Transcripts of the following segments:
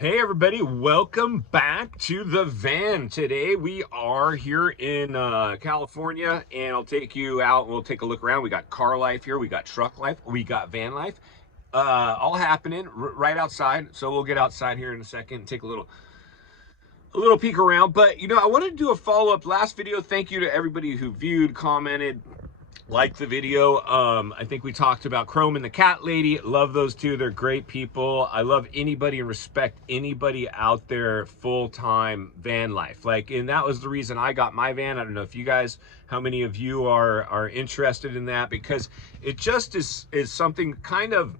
Hey everybody, welcome back to the van. Today we are here in California, and I'll take you out and we'll take a look around. We got car life here, we got truck life, we got van life, all happening right outside. So we'll get outside here in a second and take a little peek around. But I wanted to do a follow-up last video. Thank you to everybody who viewed, commented, like the video. I think we talked about Crome and the Catlady. Love those two. They're great people. I love anybody and respect anybody out there full-time van life. And that was the reason I got my van. I don't know if you guys, how many of you are interested in that, because it just is something kind of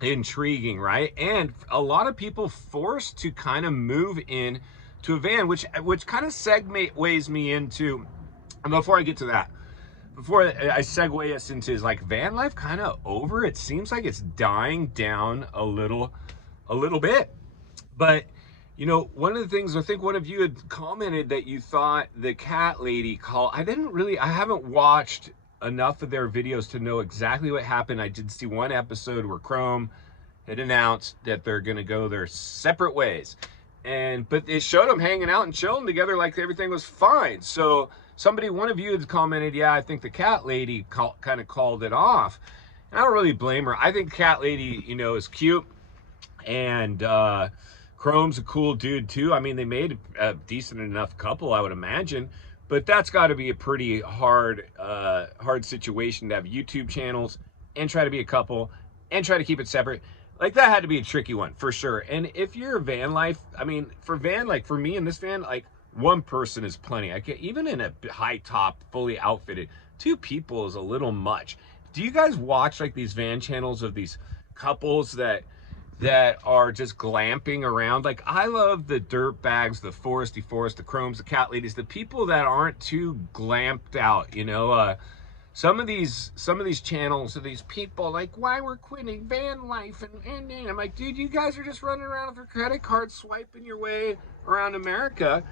intriguing, right? And a lot of people forced to kind of move in to a van, which kind of segues me into, and before I get to that, before I segue us into, is like van life kind of over? It seems like it's dying down a little bit. But one of the things, I think one of you had commented that you thought the Catlady call. I haven't watched enough of their videos to know exactly what happened. I did see one episode where Crome had announced that they're going to go their separate ways, but it showed them hanging out and chilling together like everything was fine. So one of you had commented, yeah, I think the Catlady kind of called it off. And I don't really blame her. I think Catlady, is cute, and Chrome's a cool dude too. I mean, they made a decent enough couple, I would imagine. But that's got to be a pretty hard situation to have YouTube channels and try to be a couple and try to keep it separate. Like, that had to be a tricky one for sure. And if you're van life, I mean, for me in this van, like, one person is plenty. I can't, even in a high top, fully outfitted, two people is a little much. Do you guys watch like these van channels of these couples that are just glamping around? Like, I love the dirt bags, the foresty forest, the Chromes, the Catladies, the people that aren't too glamped out. Some of these channels of these people, like, why we're quitting van life, and I'm like, dude, you guys are just running around with your credit card, swiping your way around America,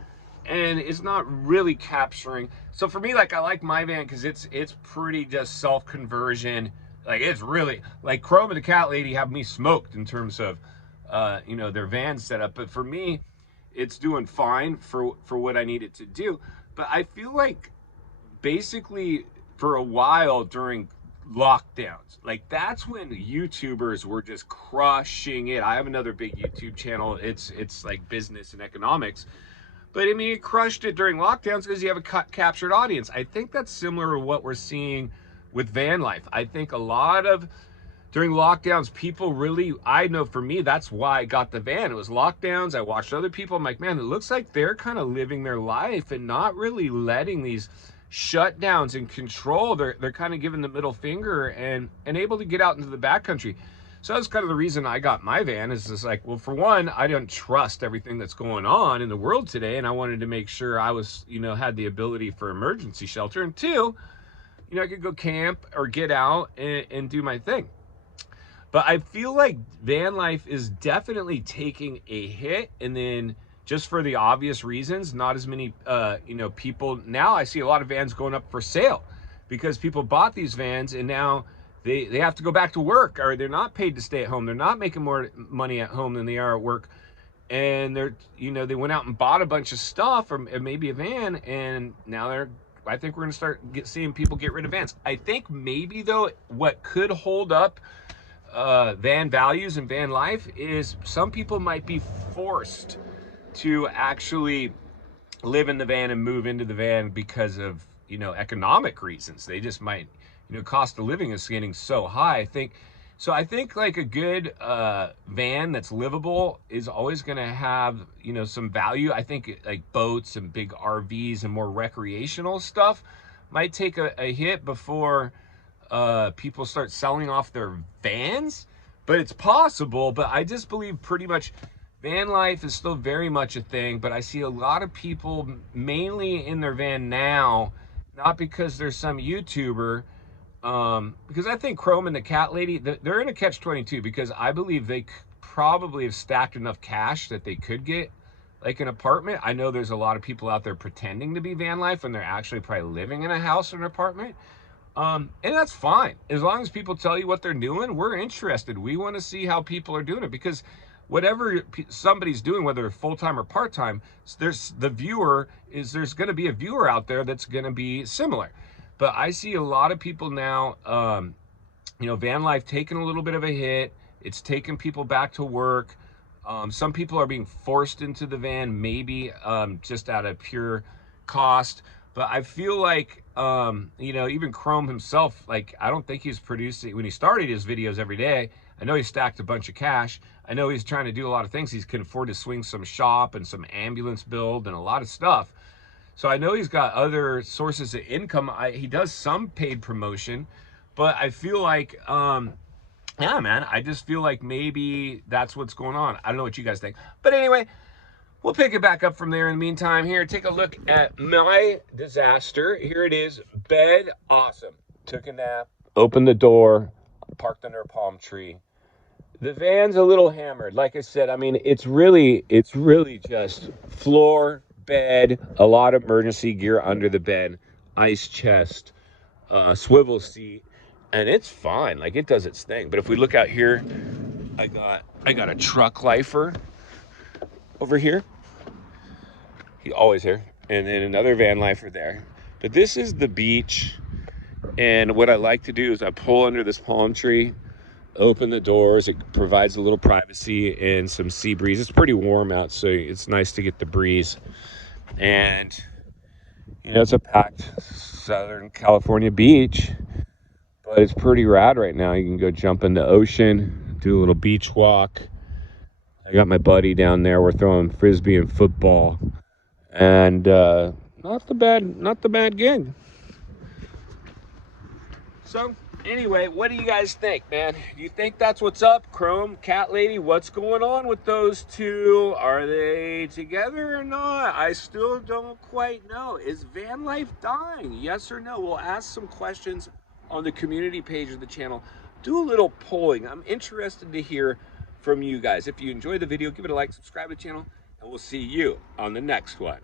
and it's not really capturing. So for me, like, I like my van because it's pretty just self-conversion. Like, it's really, like, Chrome and the Catlady have me smoked in terms of their van setup. But for me, it's doing fine for what I need it to do. But I feel like basically for a while during lockdowns, like, that's when YouTubers were just crushing it. I have another big YouTube channel. It's like business and economics. But I mean, it crushed it during lockdowns because you have a captured audience. I think that's similar to what we're seeing with van life. I think a lot of, during lockdowns, people really, I know for me, that's why I got the van. It was lockdowns. I watched other people. I'm like, man, it looks like they're kind of living their life and not really letting these shutdowns and control. They're kind of giving the middle finger and able to get out into the backcountry. So that's kind of the reason I got my van, is just like, well, for one, I don't trust everything that's going on in the world today, and I wanted to make sure I was, had the ability for emergency shelter, and two, I could go camp or get out and do my thing. But I feel like van life is definitely taking a hit, and then just for the obvious reasons, not as many, people. Now I see a lot of vans going up for sale because people bought these vans and now they have to go back to work, or they're not paid to stay at home. They're not making more money at home than they are at work. And they went out and bought a bunch of stuff, or maybe a van, and now I think we're going to start seeing people get rid of vans. I think maybe, though, what could hold up van values and van life is some people might be forced to actually live in the van and move into the van because of, economic reasons. They just might, cost of living is getting so high. I think like a good van that's livable is always going to have, some value. I think like boats and big RVs and more recreational stuff might take a hit before people start selling off their vans. But it's possible. But I just believe pretty much van life is still very much a thing. But I see a lot of people mainly in their van now, not because there's some YouTuber, because I think Chrome and the Catlady, they're in a catch-22, because I believe they probably have stacked enough cash that they could get like an apartment. I know there's a lot of people out there pretending to be van life when they're actually probably living in a house or an apartment. And that's fine. As long as people tell you what they're doing, we're interested. We want to see how people are doing it, because whatever somebody's doing, whether full-time or part-time, there's going to be a viewer out there that's going to be similar. But I see a lot of people now, you know, van life taking a little bit of a hit. It's taking people back to work. Some people are being forced into the van, maybe just out of pure cost. But I feel like, you know, even Crome himself, like, I don't think he's producing, when he started his videos every day, I know he stacked a bunch of cash. I know he's trying to do a lot of things. He can afford to swing some shop and some ambulance build and a lot of stuff. So I know he's got other sources of income. He does some paid promotion, but I feel like, yeah, man, I just feel like maybe that's what's going on. I don't know what you guys think. But anyway, we'll pick it back up from there. In the meantime, here, take a look at my disaster. Here it is, bed, awesome. Took a nap, opened the door, parked under a palm tree. The van's a little hammered. Like I said, I mean, it's really just floor, bed, a lot of emergency gear under the bed, ice chest, swivel seat, and it's fine. Like, it does its thing. But if we look out here, I got a truck lifer over here. He's always here. And then another van lifer there. But this is the beach. And what I like to do is I pull under this palm tree, open the doors. It provides a little privacy and some sea breeze. It's pretty warm out, so it's nice to get the breeze. And, you know, it's a packed Southern California beach, but it's pretty rad right now. You can go jump in the ocean, do a little beach walk. I got my buddy down there. We're throwing frisbee and football, and not the bad gig. So anyway, what do you guys think, man? Do you think that's what's up? Crome, Catlady, what's going on with those two? Are they together or not? I still don't quite know. Is van life dying? Yes or no? We'll ask some questions on the community page of the channel. Do a little polling. I'm interested to hear from you guys. If you enjoyed the video, give it a like, subscribe to the channel, and we'll see you on the next one.